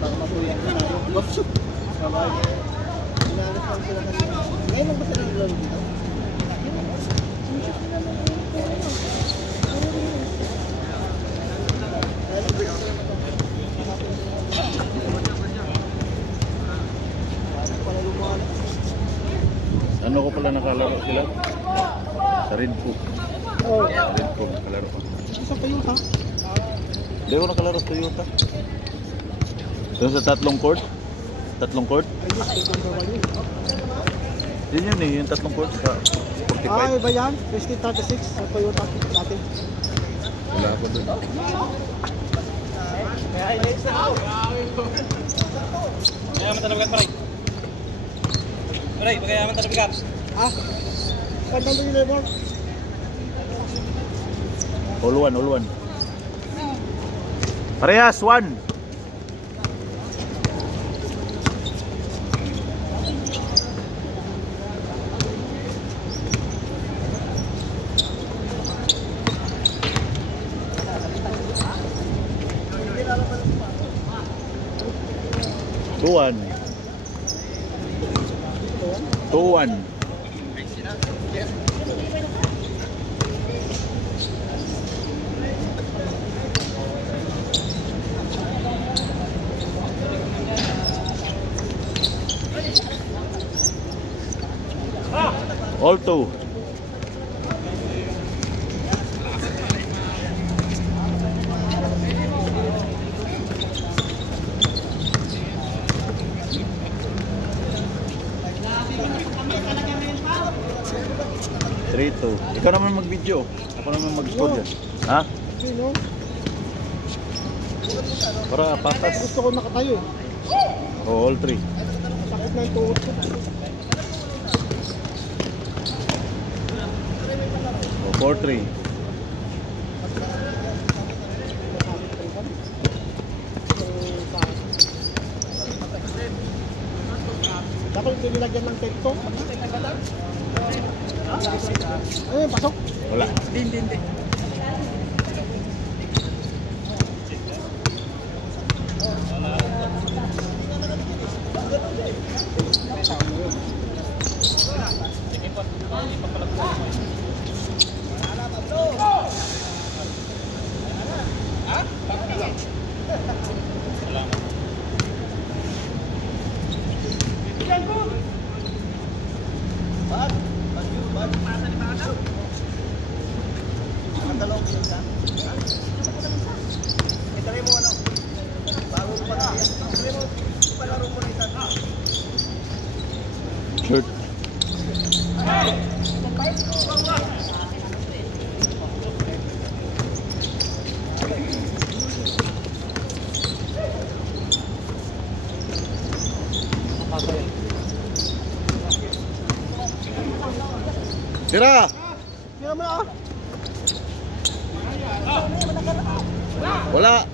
Baka matuyang na tayo. Sabagay. Inaanap lang sila kanina. Ngayon lang ba sila naglaro dito? Ano ko pala nakalaro sila? Sa Red Hook. Oo. Red Hook nakalaro ko. Sa Toyota? Hindi ako nakalaro sa Toyota. Doon sa tatlong court? Tatlong court? Yun yun eh, yung tatlong court sa 45. Ah, iba yan? 36 sa Toyota dati. Wala ako doon. Kaya matalagat paray. Paray, kaya matalagat. Ah? Kantang mo yung labor? All one, all one. Parehas, one. Two one. 2-1. All two. Ito. Ikaw naman mag-video. Ako naman mag-score dyan. Ha? Sino? Para patas. Gusto ko nakatayo eh. Oh, all three. Sakit na yung tuhod ko. Oh, 4-3. Dapat hindi nilagyan ng tape ko. Ay, pasok. Wala. Hindi. Shirt. Tira! Tira mo na ah. Wala.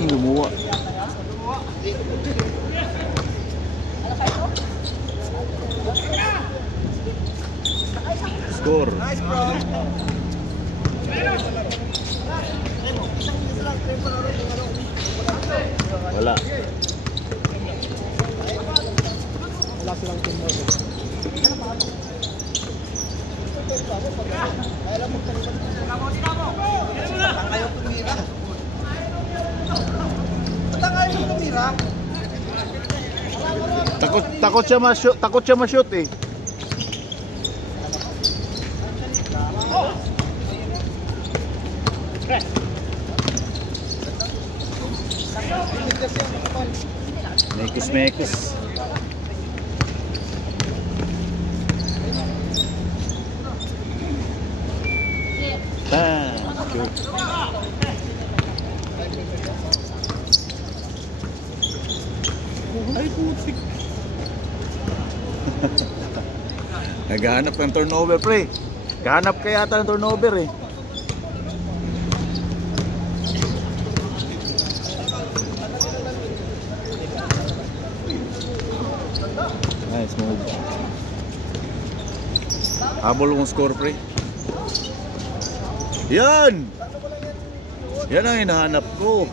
Lumuwa. Score. Nice bro. Wala. Wala silang team mo. Takot siya ma-shoot eh. Mekis. Ay, putik. Naghahanap ng turnover, pre. Naghahanap kaya yata ng turnover eh. Nice move. Habol mong score, pre. Yan! Yan ang hinahanap ko.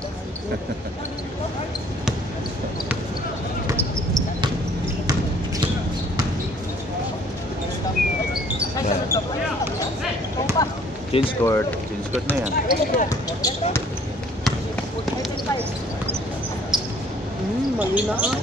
Change court. Change court na yan. Mali na ah.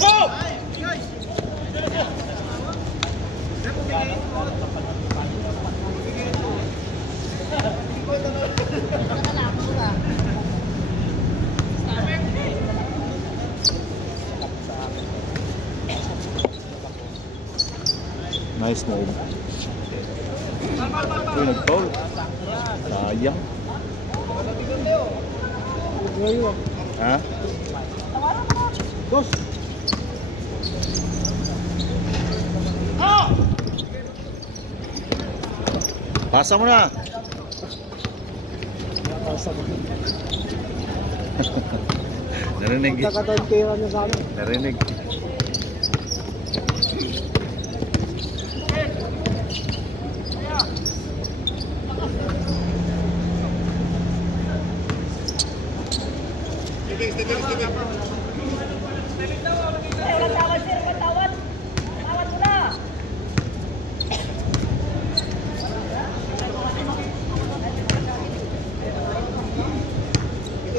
No. Nice move. Uy, nag-foul. Sayang. Ha? Dos. Pasa mo na. Narinig. Nakatagkira niya sa amin. Narinig.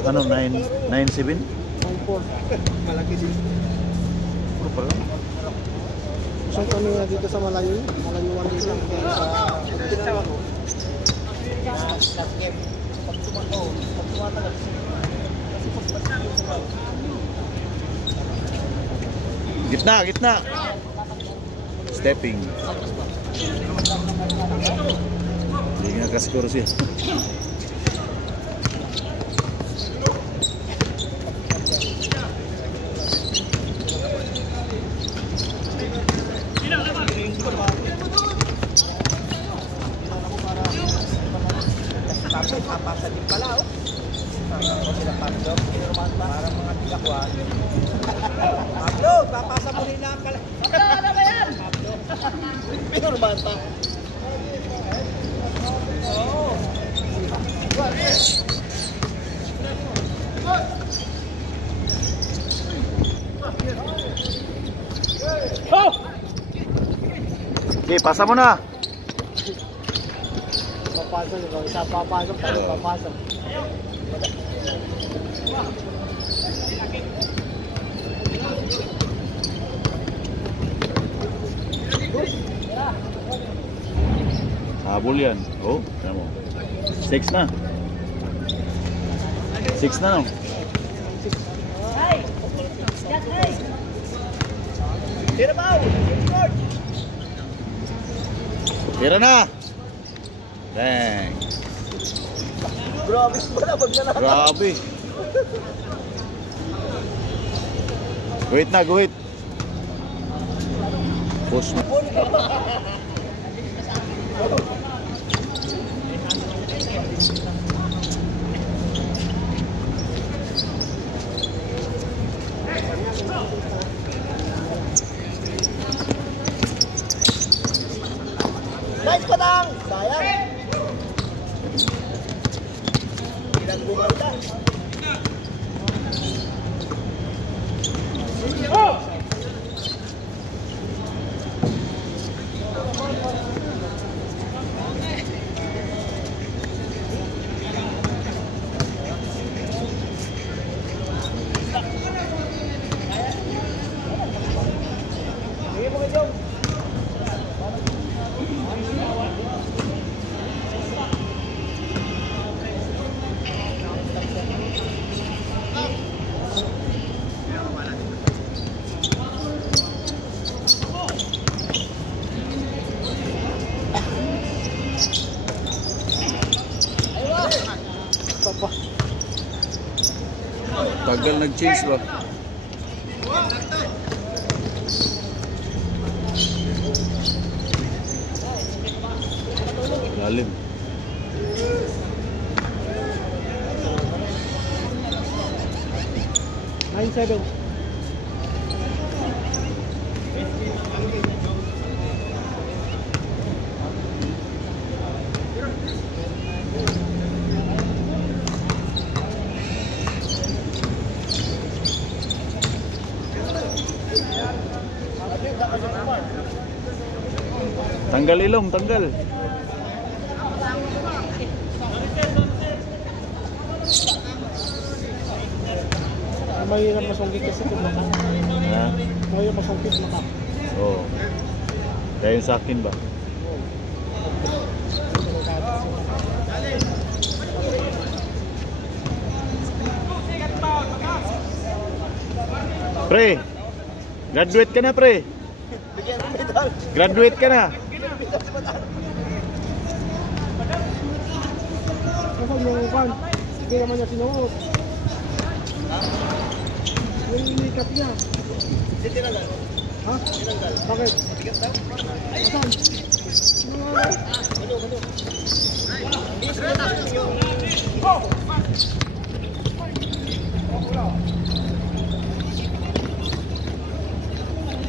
Ano, 9-7? 9-4. Malaki din. Ano pa lang? Isang kami nga dito sa Malayo. Malayuan dito. Last game. Pag tumatagal. Gitna, gitna. Stepping. Hindi nga kaskoro siya. Papasa din pala oh. Parang mga tilakwan. Pablo, papasa mo rin lang pala. Ano ba yan? Pure banta. Oo. Okay, pasa mo na. Papasok ito. Isa papasok pa. Papasok. Habol yan. Oh, tignan mo. 6 na. 6 na no. Tira ba? Tira na. Dang. Grabe pala pag nanakap. Grabe. Guhit na, guhit. Push na. Nice patang! Sayang! Ilang bumalta. Tagal nag-change ba? Lalim. Nine seven. Tanggal ilong, tanggal. Mahirap masungkit kasi kung maka. Ha? Mahirap masungkit maka. Oo. Kaya yung sa akin ba? Pre, graduate ka na, pre. Graduate ka na. Kapag yung kan, hindi naman niya sinuot. Yung inikap niya. Ha? Bakit? Asan?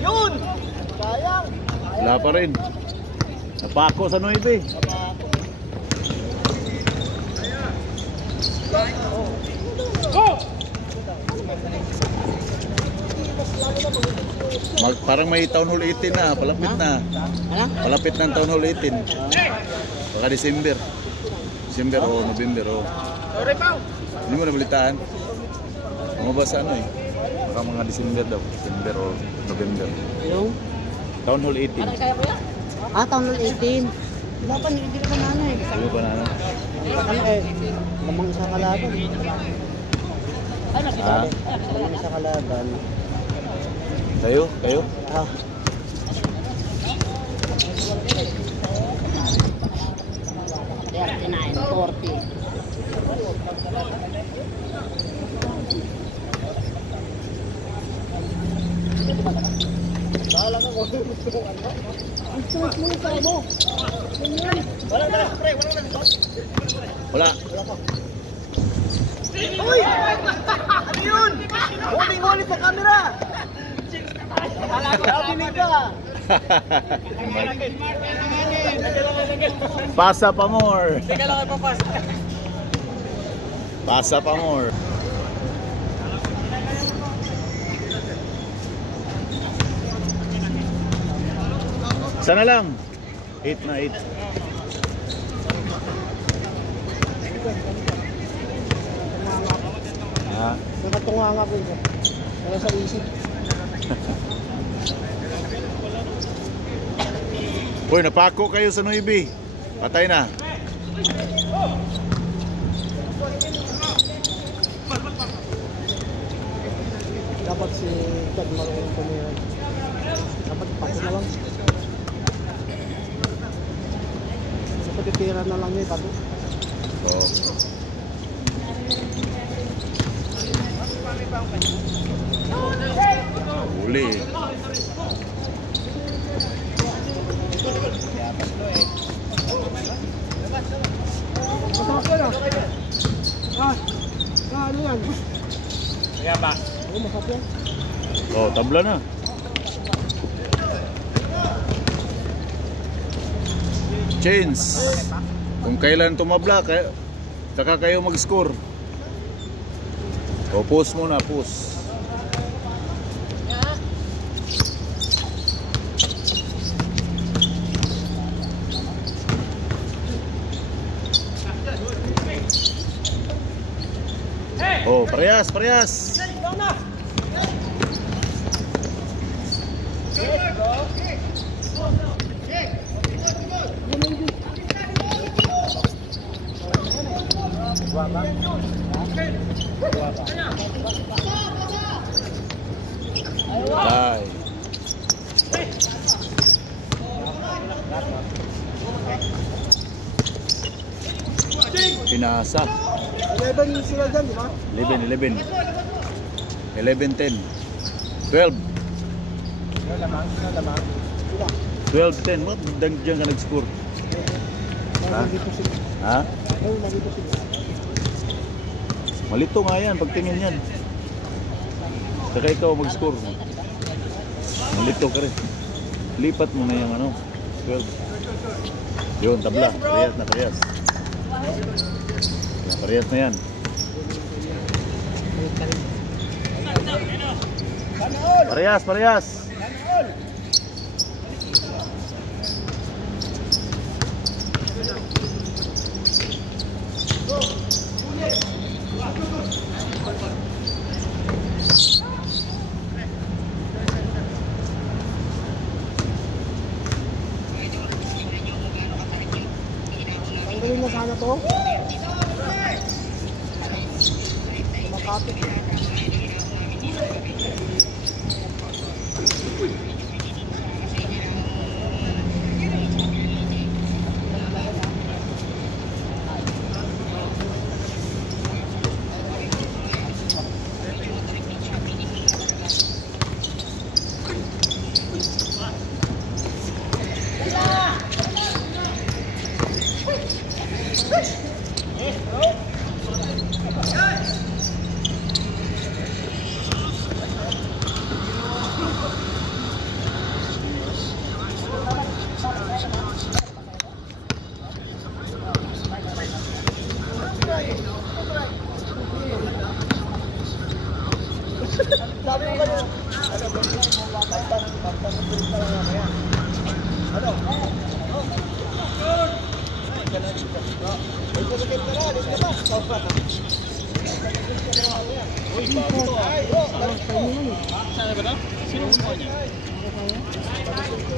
Yun! Sayang! Wala pa rin. Napako sa 9 eh. Parang may Town Hall 18 na, palapit na. Palapit ng Town Hall 18. Baka December. December o November o. Hindi mo nabalitaan? Lumabas ano eh. Baka mga December daw. December o November. Yung? Town Hall 18. Town Hall 18. Wala pa, hindi ka na ano eh. Ano ba na ano? Ano eh, lamang isa kalaban. Ha? Lamang isa kalaban. Kayo? Kayo? Ah. $39, $40. Wala. Uy! Ano yun? Huling-huli sa camera! Dinig ka! Pasa pa more. Teka lang kayo papasok. Pasa pa more. Sana lang. 8 na 8. Ha? Nakatunga nga ko ito. Wala sa isip. Uy, napako kayo sa 9. Patay na. Dapat si Chad marunong tumira. Dapat pako na lang. Dapat itira na lang niya pako. Oh. Huli. Masarap yan ah. Ano yan? Kaya ba? Oo, masarap yan. Oh, tabla na. Chains. Kung kailan tumabla, saka kayo mag-score. O, post muna, post. Oh, parehas, parehas. Tay. Pinasa. 11 sila dyan, di ba? 11, 11, 10, 12, 12, 10. Ba't diyan ka nag-score? Nag-deposit. Ha? Ay, nag-deposit. Malito nga yan, pagtingin yan. Saka ikaw mag-score mo. Malito ka rin. Lipat mo na yung ano. 12. Yun, tabla. Parehas na, parehas. Parehas na yan. Parehas, parehas. Tanggalin na sana to. Makapit.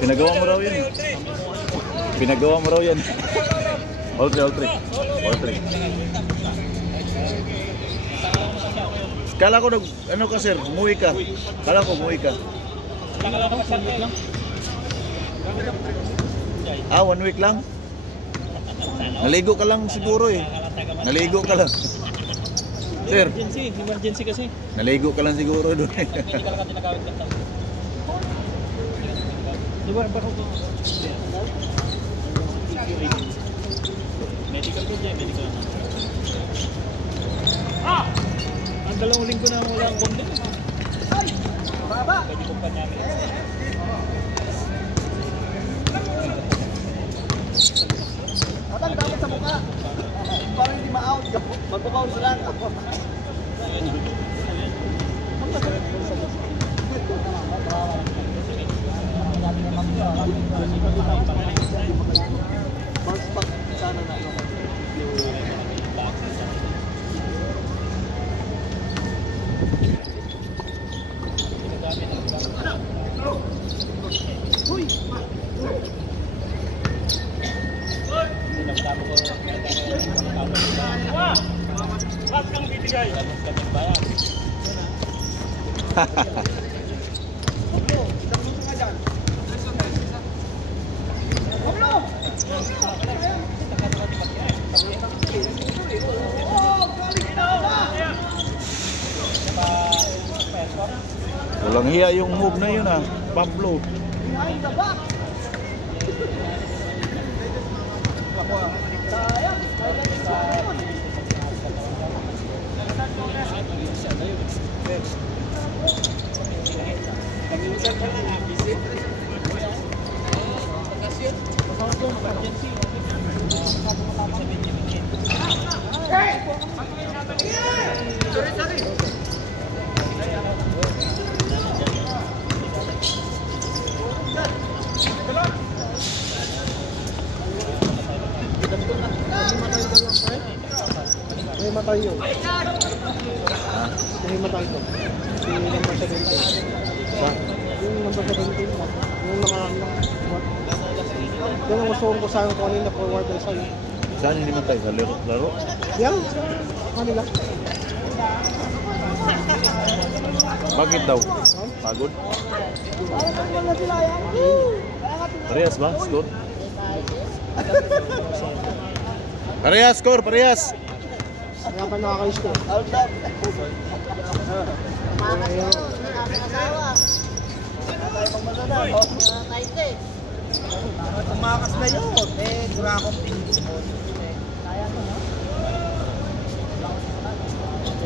Pinagawa mo raw yan. Pinagawa mo raw yan. All three, all three. All three. Kala ko ano ka sir, umuwi ka. Kala ko umuwi ka. Ah, 1 week lang? Naligo ka lang siguro eh. Naligo ka lang. Sir, Emergency kasi. naligo ka lang siguro doon eh. Di ba ba ko? Medical ko dyan, medical. Ang dalawang linggo na wala ang konti. Ay! Baba! Pwede kong pa namin. Atang dapat sa mukha. Parang hindi ma-out. Magpapaul sa lang. Bounce back sana na ano. Walang hiya yung move na yun ah, Pablo. Behind the back. May matay yun. May matay yun. Yung number 17. Ba? Yung number 17. Yung nakaraan lang. Yan ang gusto ko sa'yo kanina forward ang sa'yo. Saan hindi matay? Sa laro? Yan. Kanila. Bakit daw? Pagod? Parehas ba? Score? Parehas, score, parehas! Kaya pa nakaka-score. Makas ko, asawa. Kaite. Tumakas na yun. Eh, durakong pinipon.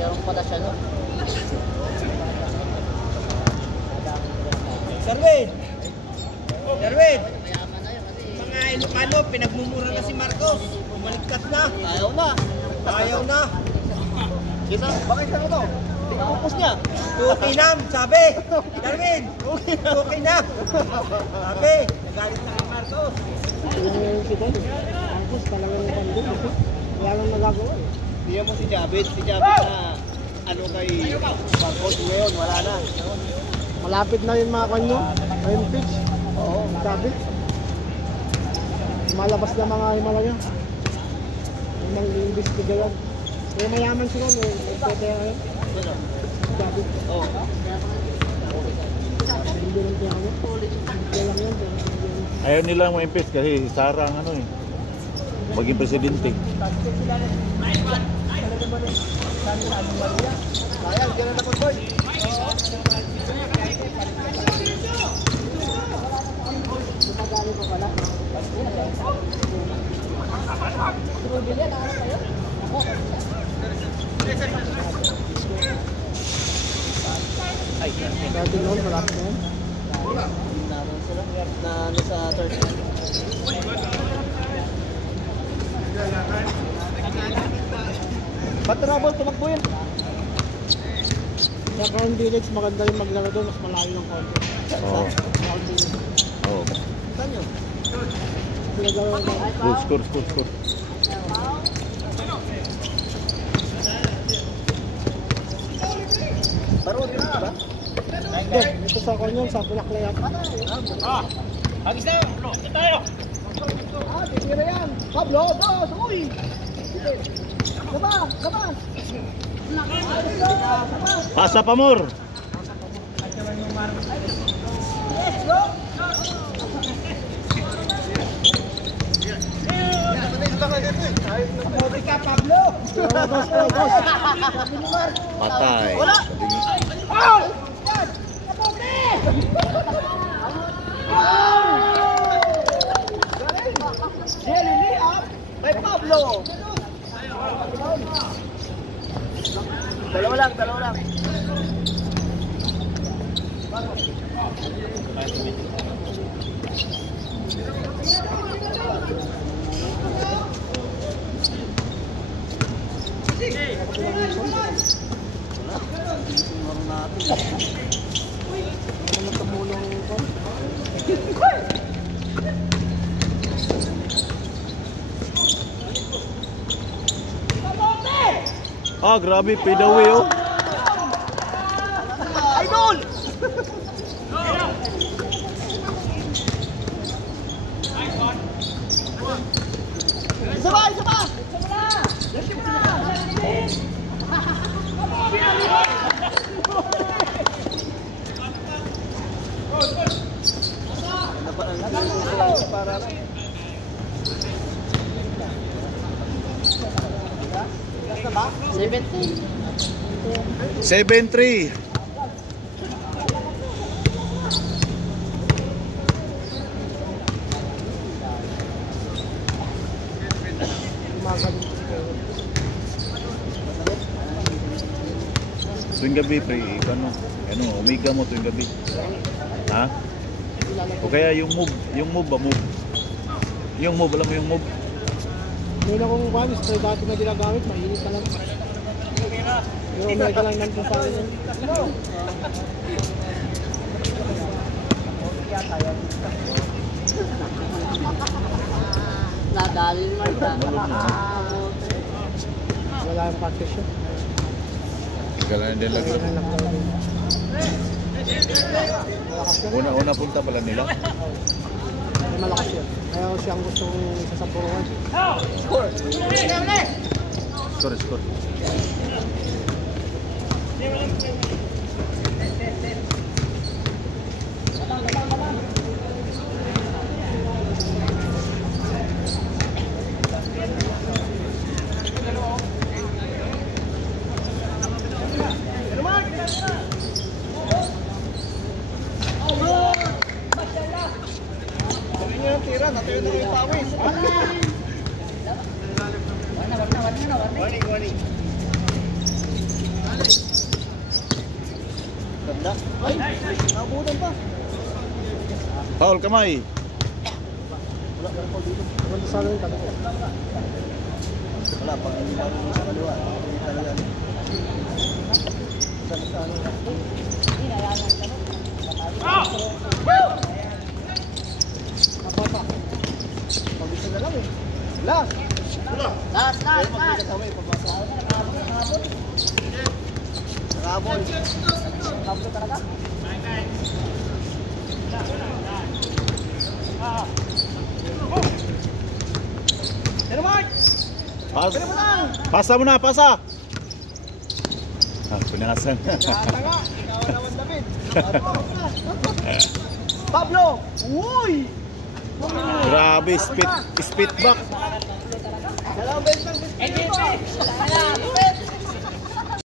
Meron pala siya, no? Sherwin! Sherwin! Mga Ilocano, pinagmumura na si Marcos. Bumaliktad na. Ayaw na. Ayaw na. Isa, bakit ano to? Pupus niya. Okay na, sabi. Sherwin! Okay na. Sabi, nagalit na kay Marcos. Marcos talagang nabandun. Wala nang nagagawa eh. Diyan mo si Jabit na ano kay Marcos ngayon, wala na. Malapit na yung mga kanyo. Ayun pitch. Oo. Sabi. Malabas na mga Himalaya. Yung mga iimbestiga yan. Kaya mayaman sila. Nagpapaya ngayon. Sabi. Oo. Hindi lang piano. Hindi lang yan. Ayaw nilang ma-impeach kasi Sara ang ano eh. Maging presidente. Sayang, gano'n na boy. Tumagali pa pala. Dati noon, malapit na yan. Na ano sa third. Patrabol, tumakbo yun. Sa Crown Village, maganda yung maglaro doon. Mas malayo ng konti. Oo. Crown Village. Oo. Saan yun? Pinagalaw ng Score. Baro, di ba? Hindi, ito sa kanyo, sa Bulaklayan. Agis tayo! Tayo! Titira yan! Pablo, dos! Uy! Gaba! Pasa pa more. Mabuti ka, Pablo! Dos! Patay. Jelly up kay Pablo! Dalawa lang. Ah, grabe, fade away oh. Idol! Isa pa! Para 7-3. Tuwing gabi, pre, umiga mo tuwing gabi. Ha? O kaya yung move ba, move? Yung move, alam mo yung move? Meron akong one, spray dati na ginagamit, mainit na lang. Pero omega lang nandun sa akin yun. nadali naman ka. Wala yung practice yun. Galan din lang. Wala lang daw yun. Malakas yun. Una punta pala nila. May malakas yun. Kaya siyang gustong isasampuruan. Score. na yung pawis. Warning. Ganda. Ay, nabudan pa. Foul kamay. Wala sa akin talaga. Wala, pag hindi marunong sa kaliwa. Hindi talaga. Pag-isa na lang eh. Last! Last! Kasama yung pabasa. Nakabol. Nakabol talaga? Pero Mark! Pasa mo na, pasa. Ah, punasan. Tanga! Ikaw naman David. Pablo! Uy! Grabe, spit back.